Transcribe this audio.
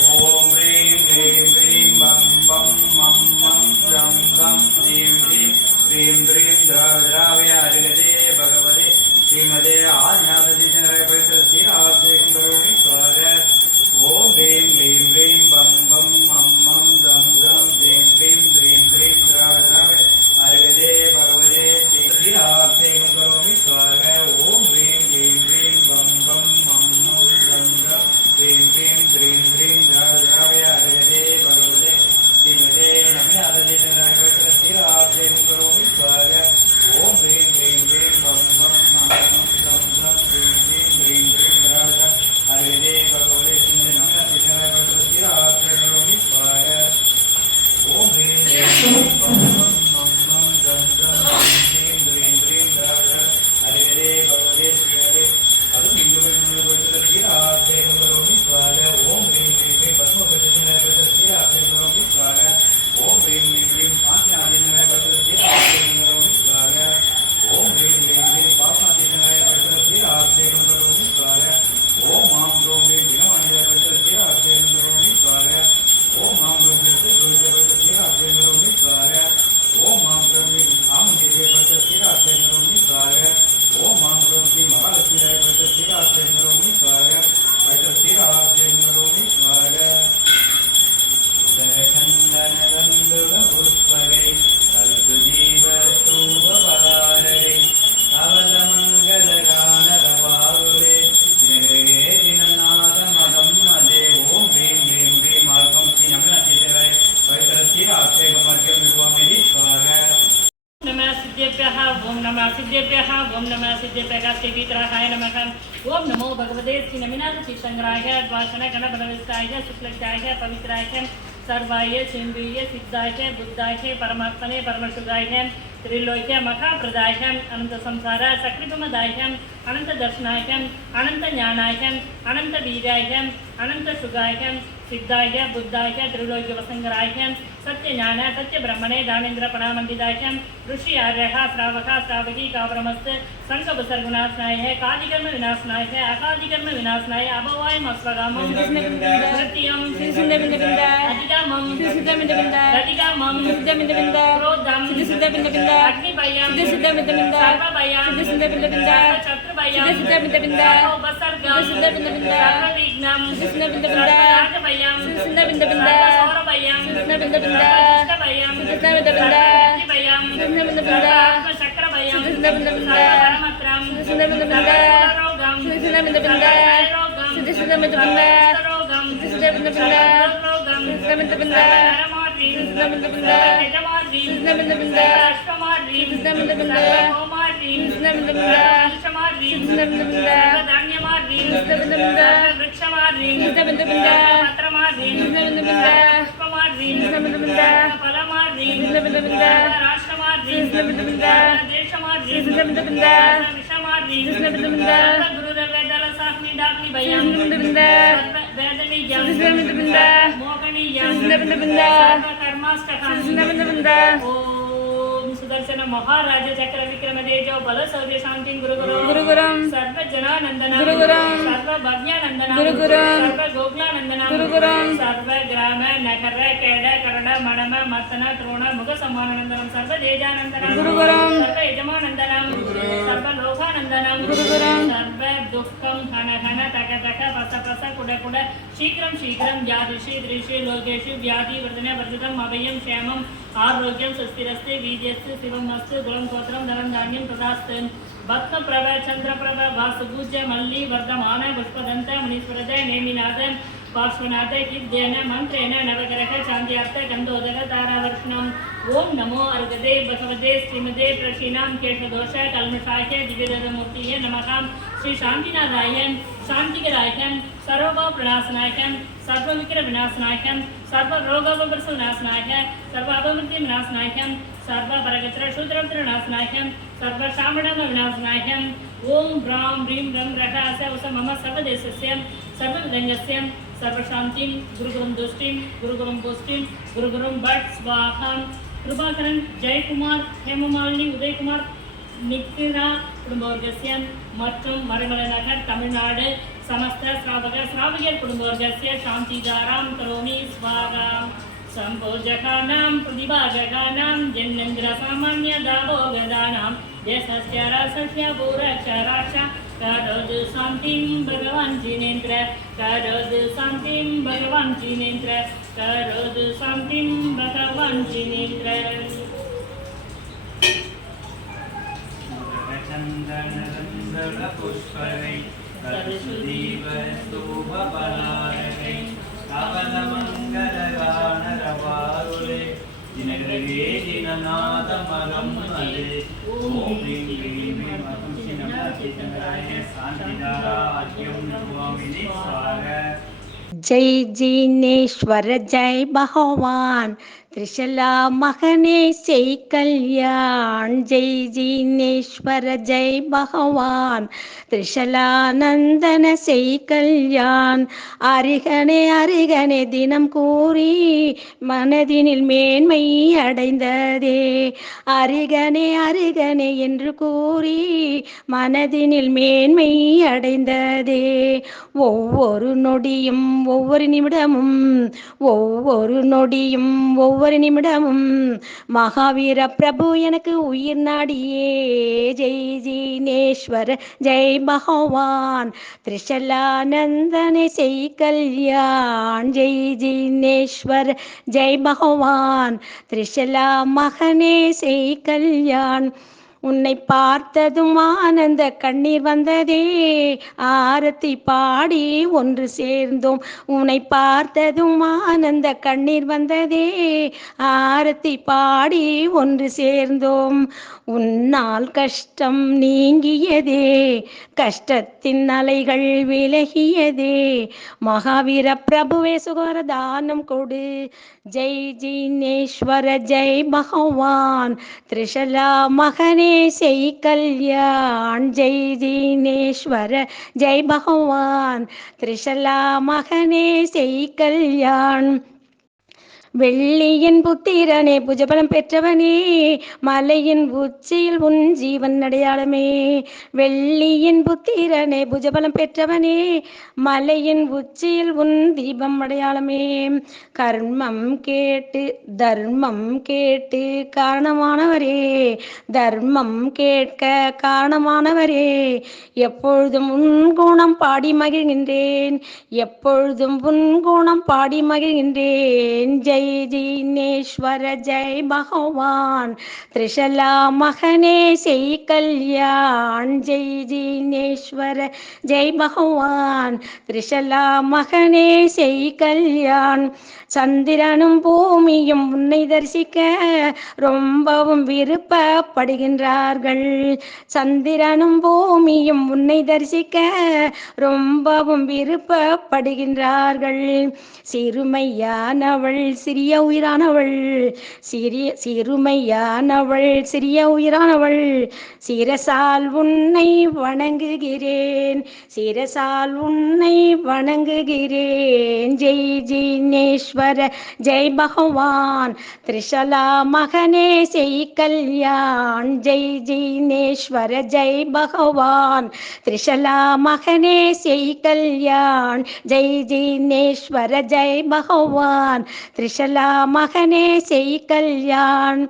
ஓம் ரீம் ரீம் ரீம் பம் பம் மம் மம் ரம் ரம் ரீம் ரீம் ரீம் ரீம் திராவிய அருகதே பகவதே ஸ்ரீமதே ஆதிநாதீசனரை பவித்திர ஸ்ரீராஜேகம் கரோமி ஸ்வாக. ஓம் ரீம் ரீம் ரீம் பம் பம் மம் மம் ரம் ரம் ரீம் ரீம் ரீம் ரீம் திராவிய அருகதே பகவதே ஸ்ரீராஜேகம் கரோமி ஸ்வாக. ஓம் ரீம் ரீம் ரீம் பம் பம் மம் மம் ரம் ரம் ரீம் ரீம் ரீம் ரீம் திராவிய அருகதே பகவதே ஸ்ரீமதே நமிநாதீசனரை பவித்திர ஸ்ரீராஜேகம் கரோமி ஸ்வாக. ஓம் ரீம் ரீம் ரீம் பம் பம் மம் மம் ரம் ரம் ரீம் ரீம் ரீம் ரீம் திராவிய அருகதே பகவதே ஸ்ரீமதே நமிநாதீசனரை பவித்திர ஸ்ரீராஜேகம் கரோமி ஸ்வாக. ஓம் ரீம் ரீம் ரீம் பம் பம் மம் மம் ரம் ரம் ரீம் ரீம் ரீம் திராவிய அருகதே பகவதே ஸ்ரீமதே அதுவும் இங்குமே பவித்திர ஸ்ரீராஜேகம் கரோமி ஸ்வாக. ஓம் ரீம் ரீம் ரீம் பத்மபதிசனரை பவித்திர ஸ்ரீராஜேகம் கரோமி ஸ்வாக. ஓம் ரீம் ரீம் ரீம் சாந்திநாதீசனரை பவித்திர ஸ்ரீராஜேகம் கரோமி ஸ்வாக. ஓம் ரீம் ரீம் ரீம் பாப்நாதீசனரை பவித்திர ஸ்ரீராஜேகம் கரோமி ஸ்வாக. ஓம் மாம் ரோம் ரீம் வினவாணியை பவித்திர ஸ்ரீராஜேகம் கரோமி ஸ்வாக. ஓம் மாம் ரோம் ரீம் பவித்திர ஸ்ரீராஜேகம் கரோமி ஸ்வாக. ஓம் மாம் ரோம் ரீம் ஆம் தேவியை பவித்திர ஸ்ரீராஜேகம் கரோமி ஸ்வாக. ஓம் மாம் ரோம் ஸ்ரீ மகாலட்சுமியை பவித்திர ஸ்ரீராஜேகம் கரோமி ஸ்வாக. பவித்திர ஸ்ரீராஜேகம் கரோமி ஸ்வாக. புஷ்பகை கல்புஜீவ ஸ்தூபபகாரை கவலமங்கலகானரபாருரே தினகிரகே தினநாத மகம் மதே. ஓம் ரீம் ரீம் ரீம் ஆல்பம் ஸ்ரீ நமிநாதீசனரை பவித்திர ஸ்ரீராஜேகம் அர்க்யம் நிர்வாமிதி ஸ்வாக. नमः सिद्धेभ्यः ओम नमः सिद्धेभ्यः ओम नमः सिद्धेभ्यः श्रीविग्रहाय नमः. ओम नमो भगवते श्री नमिनाथतीर्थंकराय द्वादश गणपतये शुक्लक्षाय पवित्राय सर्वाय चिन्मयाय सिद्धाय बुद्धाय परमात्मने परमशुद्धाय त्रिलोक्य महाप्रदाय अनंत संसार सक्रियमदाय अनंत दर्शनाय अनंत ज्ञानाय अनंत वीर्याय अनंत शुगाय सिद्धाय बुद्धाय त्रिलोक्य वसंगराय सत्य ज्ञान सत्य ब्रह्मणे दानेन्द्र प्रणामंदिताय ऋषि आर्यः श्रावकः श्रावकी कावरमस्त संकल्प सर्वनाशनाय कादिकर्म विनाशनाय अकादिकर्म विनाशनाय अभवायम अस्वगामं सत्यं सिद्धमिन्दबिन्द अधिकामं सिद्धमिन्दबिन्द अधिकामं सिद्धमिन्दबिन्द क्रोधं सिद्धमिन्दबिन्द अग्निभयं सिद्धमिन्दबिन्द सर्वभयं सिद्धमिन्दबिन्द शत्रुभयं सिद्धमिन्दबिन्द उपसर्गं सिद्धमिन्दबिन्द सर्वविघ्नं सिद्धमिन्दबिन्द राजभयं सिद्धमिन्दबिन्द सौरभयं सिद्धमिन्दबिन्द भयं सिद्धमिन्दबिन्द भयं सिद्धमिन्दबिन्द आत्मचक्रभयं सिद्धमिन्दबिन्द परमत्रं सिद्धमिन्दबिन्द रोगं सिद्धमिन्दबिन्द सिद्धमिन्दबिन्द रोगं सिद्धमिन्दबिन्द रोगं सिद्धमिन्दबिन्द नरमार्गं सिद्धमिन्दबिन्द यजमार्गं सिद्धमिन्दबिन्द अष्टमार्गं सिद्धमिन्दबिन्द होमार्गं सिद्धमिन्दबिन्द पंचमार्गं सिद्धमिन्दबिन्द धान्यमार्गं सिद्धमिन्दबिन्द वृक्षमार्गं सिद्धमिन्दबिन्द पत्रमार्गं सिद्धमिन्दबिन्द पुष्पमार्गं सिद्धमिन्दबिन्द फलमार्गं सिद्धमिन्दबिन्द राष्ट्रमार्गं सिद्धमिन्दबिन्द देशमार्गं सिद्धमिन्दबिन्द विषमार्गं सिद्धमिन्दबिन्द गुरुर्वेदल साहनी डाकनी भयं सिद्धमिन्दबिन्द वेदनीयं सिद्धमिन्दबिन्द मोहनीयं सिद्धमिन्दबिन्द सर्वकर्माष्टकं सिद्धमिन्दबिन्द. ओम सुदर्शन महाराज चक्र विक्रम तेजो बल शौर्य शांति गुरुगुरं सर्व जनानंदन गुरुगुरं सर्व भव्यानंदन गुरुगुरं सर्व गोकुलानंदन गुरुगुरं सर्व ग्राम नगर केड करण मणम मर्तन त्रोण मुख सम्माननंदनं सर्व देजानंदन गुरुगुरं सर्व यजमानंदनं सर्व लोकानंदनं गुरुगुरं सर्व दुःखं हन हन तक तक पस पस कुड कुड शीघ्रं शीघ्रं यादृशी दृशी लोकेषु व्याधि वर्धन वर्धितम् अभयं क्षेमं आरोग्यं सुस्थिरस्ते वीर्यस्ते शिवमस्तु गुणं गोत्रं धनं धान्यं तदास्तु भक्तप्रभ चन्द्रप्रभ वासुपूज्य मल्ली वर्धमान पुष्पदन्त मुनीश्वरद नेमिनाथ पार्श्वनाथ किद्येन मन्त्रेण नवग्रह शान्त्यार्थ गन्धोदक तारावर्षणम्. ओम नमो अर्गदे भगवते श्रीमते प्रशीनां केशदोष कल्मषाय दिव्यदमूर्तिये नमः. श्री शान्तिनाथाय शान्तिकराय सर्वभाव प्रणाशनाय सर्वविक्र विनाशनाय सर्वरोगोपप्रस विनाशनाय सर्वापमृत्यु विनाशनाय सर्वपरगत्र शूद्रत्र विनाशनाय सर्वशामणम विनाशनाय. ओम ह्रां ह्रीं रं रः उस मम सर्वदेशस्य सर्वविदङ्गस्य सर्वशान्तिं गुरुगुरुं दुष्टिं गुरुगुरुं पुष्टिं गुरुगुरुं भट् स्वाहा. कृपाकरन जयकुमार हेममालिनी उदयकुमार नित्या कुटुंबवर्गस्य மற்றும் மறைமலை நகர் தமிழ்நாடு समस्त श्रावक श्रावक कुटुंबवर्गस्य शान्तिदारां करोमि स्वाहा सम्पूजकानां प्रतिभाजकानां जन्मेन्द्रसामान्यदाभोगदानां यशस्य रसस्य पूरचराश करोतु शान्तिं भगवान् जिनेन्द्र करोतु शान्तिं भगवान् जिनेन्द्र करोतु शान्तिं भगवान् जिनेन्द्र पुष्पै सरस्वतीव शोभफलारकै कवलमङ्गलगानरवारुले दिनग्रगे दिननाथमगं मदे ॐ ह्रीं क्लीं ह्रीं अतुलसीनमः शान्तिदाराज्यं स्वामिनि स्वाहा। जय जिनेश्वर जय भगवान त्रिशला महने से कल्याण। जय जिनेश्वर जय भगवान त्रिशलानंदन से कल्याण। அருகனே அருகனே தினம் கூறி மனதினில் மேன்மை அடைந்ததே. அருகனே அருகனே என்று கூறி மனதினில் மேன்மை அடைந்ததே. ஒவ்வொரு நொடியும் ஒவ்வொரு நிமிடமும் ஒவ்வொரு நொடியும் ஒவ்வொரு நிமிடமும் மகாவீர பிரபு எனக்கு உயிர் நாடியே. ஜெய் ஜினேஸ்வர ஜெய் பகவான் त्रिशलानंदने से कल्याण। जय जिनेश्वर जय भगवान त्रिशला महने से कल्याण। உன்னை பார்த்ததும் ஆனந்த கண்ணீர் வந்ததே. ஆரத்தி பாடி ஒன்று சேர்ந்தோம். உன்னை பார்த்ததும் ஆனந்த கண்ணீர் வந்ததே. ஆரத்தி பாடி ஒன்று சேர்ந்தோம். உன்னால் கஷ்டம் நீங்கியதே. கஷ்டத்தின் அலைகள் விலகியதே. மகாவீர பிரபுவே சுகர தானம் கொடு. ஜெய் ஜினேஸ்வர ஜெய் பகவான் त्रिशला மகனே செய் கல்யாண்। ஜெய் ஜினேஸ்வர ஜெய் பகவான் त्रिशला மகனே செய் கல்யாண்। வெள்ளியின் புத்திரனே புஜபலம் பெற்றவனே மலையின் உச்சியில் உன் ஜீவன் அடையாளமே. வெள்ளியின் புத்திரனே புஜபலம் பெற்றவனே மலையின் உச்சியில் உன் தீபம் அடையாளமே. கர்மம் கேட்டு தர்மம் கேட்டு காரணமானவரே. தர்மம் கேட்க காரணமானவரே. எப்பொழுதும் உன் குணம் பாடி மகிழ்கின்றேன். எப்பொழுதும் உன் குணம் பாடி மகிழ்கின்றேன்। ஜெய் जिनेश्वर जय भगवान त्रिशला महने से कल्याण। जय जिनेश्वर जय भगवान त्रिशला महने से कल्याण। சந்திரனும் பூமியும் உன்னை தரிசிக்க ரொம்பவும் விருப்பப்படுகின்றார்கள். சந்திரனும் பூமியும் உன்னை தரிசிக்க ரொம்பவும் விருப்பப்படுகின்றார்கள். சிறுமையானவள் சிறிய உயிரானவள். சிறுமையானவள் சிறிய உயிரானவள். சிரசால் உன்னை வணங்குகிறேன். சிரசால் உன்னை வணங்குகிறேன்। ஜெய் ஜினேஸ்வர் जय भगवान त्रिशला महने से कल्याण। जय जिनेश्वर जय भगवान त्रिशला महने से कल्याण। जय जिनेश्वर जय भगवान त्रिशला महने से कल्याण।